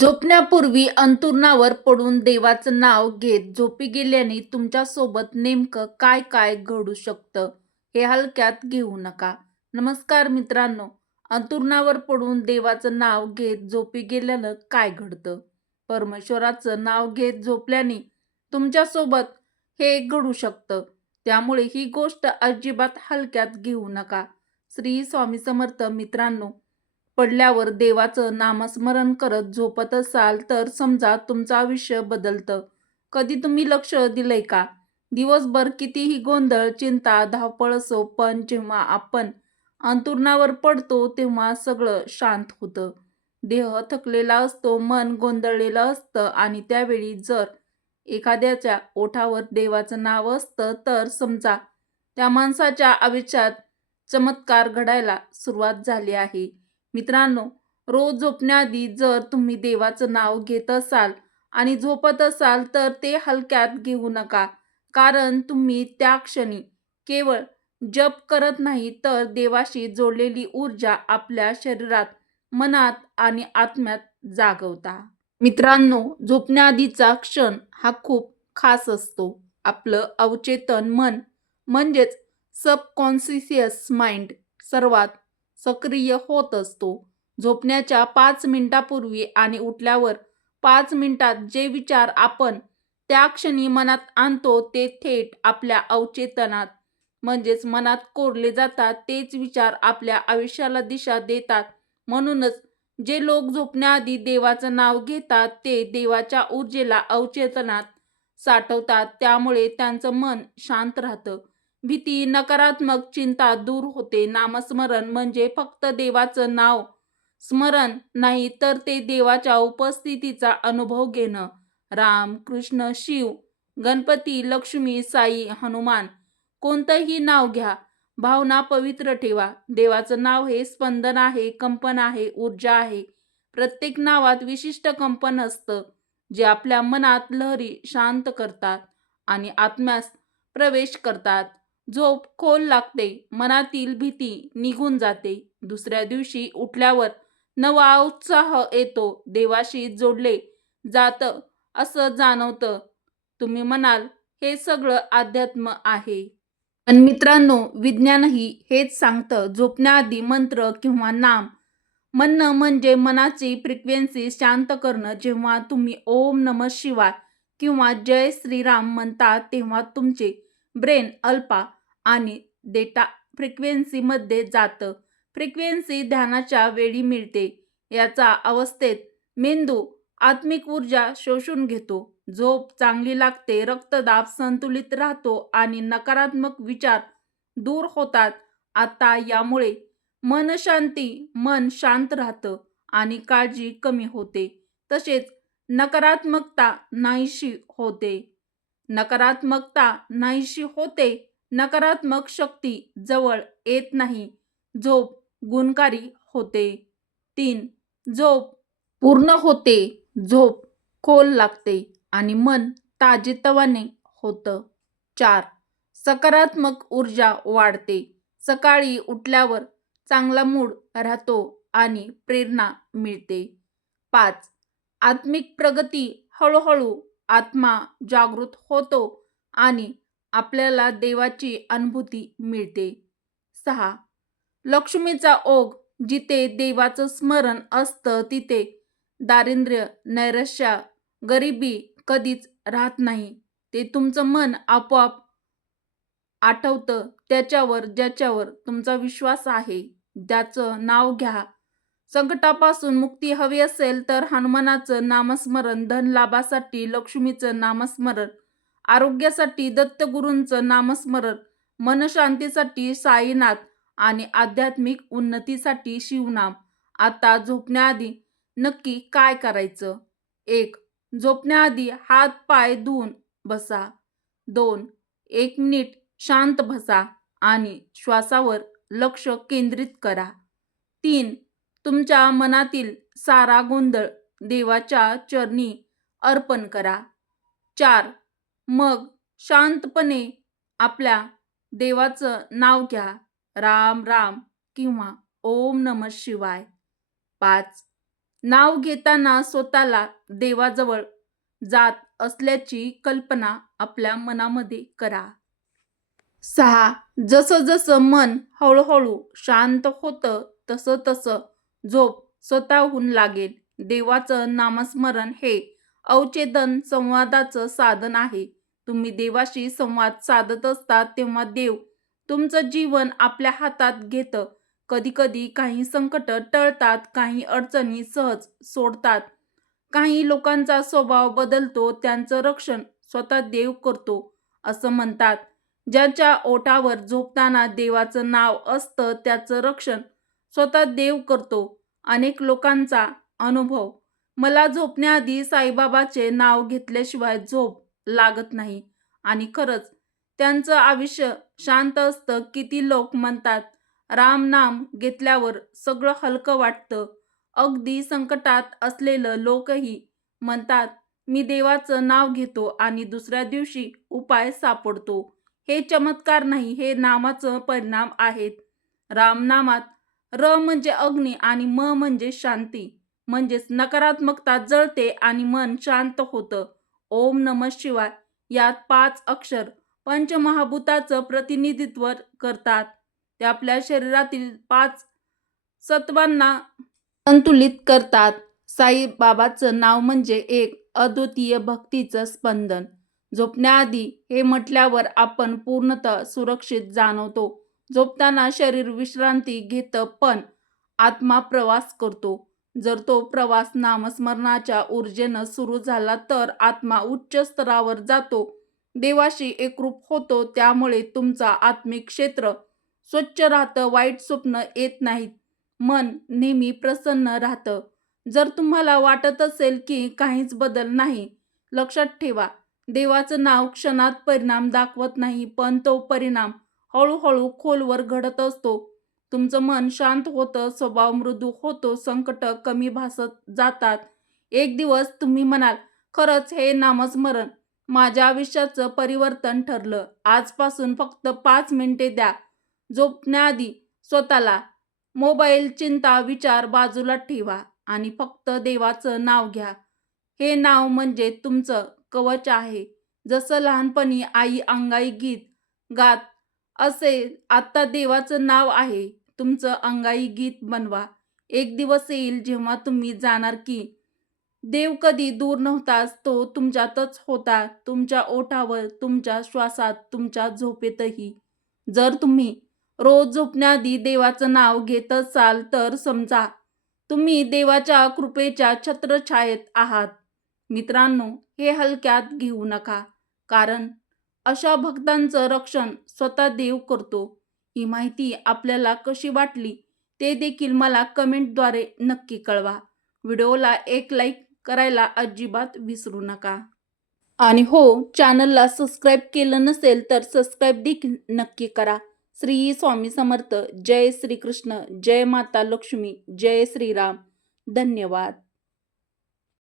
झोपण्यापूर्वी अंथरुणावर पडून देवाचं नाव घेत झोपी गेल्याने तुमच्यासोबत नेमकं काय काय घडू शकतं हे हलक्यात घेऊ नका. नमस्कार मित्रांनो अंथरुणावर पडून देवाचं नाव घेत झोपी गेल्यानं काय घडतं? परमेश्वराचं नाव घेत झोपल्याने तुमच्यासोबत हे घडू शकतं. त्यामुळे ही गोष्ट अजिबात हलक्यात घेऊ नका. श्री स्वामी समर्थ मित्रांनो पडल्यावर देवाचं नामस्मरण करत झोपत असाल तर समजा तुमचं आयुष्य बदलतं. कधी तुम्ही लक्ष दिलंय का? दिवसभर कितीही गोंधळ चिंता धावपळ असो पण जेव्हा आपण अंतुरणावर पडतो तेव्हा सगळं शांत होतं. देह थकलेला असतो मन गोंधळलेलं असतं आणि त्यावेळी जर एखाद्याच्या ओठावर देवाचं नाव असतं तर समजा त्या माणसाच्या आयुष्यात चमत्कार घडायला सुरुवात झाली आहे. मित्रांनो रोज झोपण्याआधी जर तुम्ही देवाचं नाव घेत असाल आणि झोपत असाल तर ते हलक्यात घेऊ नका. कारण तुम्ही त्या क्षणी केवळ जप करत नाही तर देवाशी जोडलेली ऊर्जा आपल्या शरीरात मनात आणि आत्म्यात जागवता. मित्रांनो झोपण्याआधीचा क्षण हा खूप खास असतो. आपलं अवचेतन मन म्हणजेच सबकॉन्शियस माइंड सर्वात सक्रिय होत असतो. झोपण्याच्या पाच मिनिटापूर्वी आणि उठल्यावर पाच मिनिटात जे विचार आपण त्या क्षणी मनात आणतो ते थेट आपल्या अवचेतनात म्हणजेच मनात कोरले जातात. तेच विचार आपल्या आयुष्याला दिशा देतात. म्हणूनच जे लोक झोपण्याआधी देवाचं नाव घेतात ते देवाच्या ऊर्जेला अवचेतनात साठवतात. त्यामुळे त्यांचं मन शांत राहतं. भीती नकारात्मक चिंता दूर होते. नामस्मरण म्हणजे फक्त देवाचं नाव स्मरण नाही तर ते देवाच्या उपस्थितीचा अनुभव घेणं. राम कृष्ण शिव गणपती लक्ष्मी साई हनुमान कोणतंही नाव घ्या. भावना पवित्र ठेवा. देवाचं नाव हे स्पंदन आहे कंपन आहे ऊर्जा आहे. प्रत्येक नावात विशिष्ट कंपन असतं जे आपल्या मनात लहरी शांत करतात आणि आत्म्यास प्रवेश करतात. झोप खोल लागते मनातील भीती निघून जाते. दुसऱ्या दिवशी उठल्यावर नवा उत्साह येतो. देवाशी जोडले जातं असं जाणवतं. तुम्ही म्हणाल हे सगळं अध्यात्म आहे. पण मित्रांनो विज्ञानही हेच सांगतं. झोपण्याआधी मंत्र किंवा नाम म्हणणं म्हणजे मनाची फ्रिक्वेन्सी शांत करणं. जेव्हा तुम्ही ओम नम शिवाय किंवा जय श्रीराम म्हणता तेव्हा तुमचे ब्रेन अल्पा आणि डेटा फ्रिक्वेन्सीमध्ये जातं. फ्रिक्वेन्सी ध्यानाच्या वेळी मिळते. याचा अवस्थेत मेंदू आत्मिक ऊर्जा शोषून घेतो. झोप चांगली लागते रक्तदाब संतुलित राहतो आणि नकारात्मक विचार दूर होतात. आता यामुळे मनशांती मन शांत राहतं आणि काळजी कमी होते. तसेच नकारात्मकता नाहीशी होते. नकारात्मकता नाहीशी होते. नकारात्मक शक्ती जवळ येत नाही. झोप गुणकारी होते. तीन झोप पूर्ण होते. झोप खोल लागते आणि मन ताजेतवाने होतं. चार सकारात्मक ऊर्जा वाढते. सकाळी उठल्यावर चांगला मूड राहतो आणि प्रेरणा मिळते. पाच आत्मिक प्रगती हळूहळू आत्मा जागृत होतो आणि आपल्याला देवाची अनुभूती मिळते. सहा. लक्ष्मीचा ओघ जिथे देवाचं स्मरण असतं तिथे दारिद्र्य नैराश्या गरिबी कधीच राहत नाही. ते तुमचं मन आपोआप आठवतं त्याच्यावर ज्याच्यावर तुमचा विश्वास आहे ज्याचं नाव घ्या. संकटापासून मुक्ती हवी असेल तर हनुमानाचं नामस्मरण धन लाभासाठी लक्ष्मीचं नामस्मरण आरोग्यासाठी दत्तगुरूंचं नामस्मरण मनशांतीसाठी साईनाथ आणि आध्यात्मिक उन्नतीसाठी शिवनाम. आता झोपण्याआधी नक्की काय करायचं? एक झोपण्याआधी हात पाय धुवून बसा. दोन एक मिनिट शांत बसा आणि श्वासावर लक्ष केंद्रित करा. तीन तुमच्या मनातील सारा गोंधळ देवाच्या चरणी अर्पण करा. चार मग शांतपणे आपल्या देवाचं नाव घ्या. राम राम किंवा ओम नम शिवाय. पाच नाव घेताना स्वतःला देवाजवळ जात असल्याची कल्पना आपल्या मनामध्ये करा. सहा जसं जसं मन हळूहळू शांत होतं तसं तसं झोप स्वतःहून लागेल. देवाचं नामस्मरण हे अवचेतन संवादाचं साधन आहे. तुम्ही देवाशी संवाद साधत असता तेव्हा देव तुमचं जीवन आपल्या हातात घेतं. कधीकधी काही संकट टळतात काही अडचणी सहज सोडतात. काही लोकांचा स्वभाव बदलतो त्यांचं रक्षण स्वतः देव करतो असं म्हणतात. ज्याच्या ओठावर झोपताना देवाचं नाव असतं त्याचं रक्षण स्वतः देव करतो. अनेक लोकांचा अनुभव. मला झोपण्याआधी साईबाबाचे नाव घेतल्याशिवाय झोप लागत नाही. आणि खरंच त्यांचं आयुष्य शांत असतं किती लोक म्हणतात राम नाम घेतल्यावर सगळं हलकं वाटतं. अगदी संकटात असलेलं लोकही म्हणतात मी देवाचं नाव घेतो आणि दुसऱ्या दिवशी उपाय सापडतो. हे चमत्कार नाही हे नामाचं परिणाम आहेत. रामनामात र म्हणजे अग्नी आणि म म्हणजे शांती. म्हणजेच नकारात्मकता जळते आणि मन शांत होतं. ओम नम शिवाय. यात पाच अक्षर पंचमहाभूताचं प्रतिनिधित्व करतात. ते आपल्या शरीरातील पाच सत्वांना संतुलित करतात. साईबाबाचं नाव म्हणजे एक अद्वितीय भक्तीचं स्पंदन. झोपण्याआधी हे म्हटल्यावर आपण पूर्णतः सुरक्षित जाणवतो. झोपताना शरीर विश्रांती घेतं पण आत्मा प्रवास करतो. जर तो प्रवास नामस्मरणाच्या ऊर्जेनं सुरू झाला तर आत्मा उच्च स्तरावर जातो. देवाशी एकरूप होतो त्यामुळे तुमचा आत्मिक क्षेत्र स्वच्छ राहतं वाईट स्वप्न येत नाहीत. मन नेहमी प्रसन्न राहतं. जर तुम्हाला वाटत असेल की काहीच बदल नाही लक्षात ठेवा. देवाचं नाव क्षणात परिणाम दाखवत नाही पण तो परिणाम हळूहळू खोलवर घडत असतो. तुमचं मन शांत होतं स्वभाव मृदू होतो संकट कमी भासत जातात. एक दिवस तुम्ही म्हणाल खरंच हे नामस्मरण माझ्या आयुष्याचं परिवर्तन ठरलं. आजपासून फक्त पाच मिनिटे द्या. झोपण्याआधी स्वतःला मोबाईल चिंता विचार बाजूला ठेवा आणि फक्त देवाचं नाव घ्या. हे नाव म्हणजे तुमचं कवच आहे. जसं लहानपणी आई अंगाई गीत गात असे आत्ता देवाचं नाव आहे तुमचं अंगाई गीत बनवा. एक दिवस येईल जेव्हा तुम्ही जाणार की. देव कधी दूर नव्हताच तो तुमच्यातच होता. तुमच्या ओठावर तुमच्या श्वासात तुमच्या झोपेतही. जर तुम्ही रोज झोपण्याआधी देवाचं नाव घेत असाल तर समजा तुम्ही देवाच्या कृपेच्या छत्रछायेत आहात. मित्रांनो हे हलक्यात घेऊ नका कारण अशा भक्तांचं रक्षण स्वतः देव करतो. ही माहिती आपल्याला कशी वाटली ते देखील मला कमेंटद्वारे नक्की कळवा. व्हिडिओला एक लाईक करायला अजिबात विसरू नका. आणि हो चॅनलला सबस्क्राईब केलं नसेल तर सबस्क्राईब देखील नक्की करा. श्री स्वामी समर्थ. जय श्रीकृष्ण. जय माता लक्ष्मी. जय श्रीराम. धन्यवाद.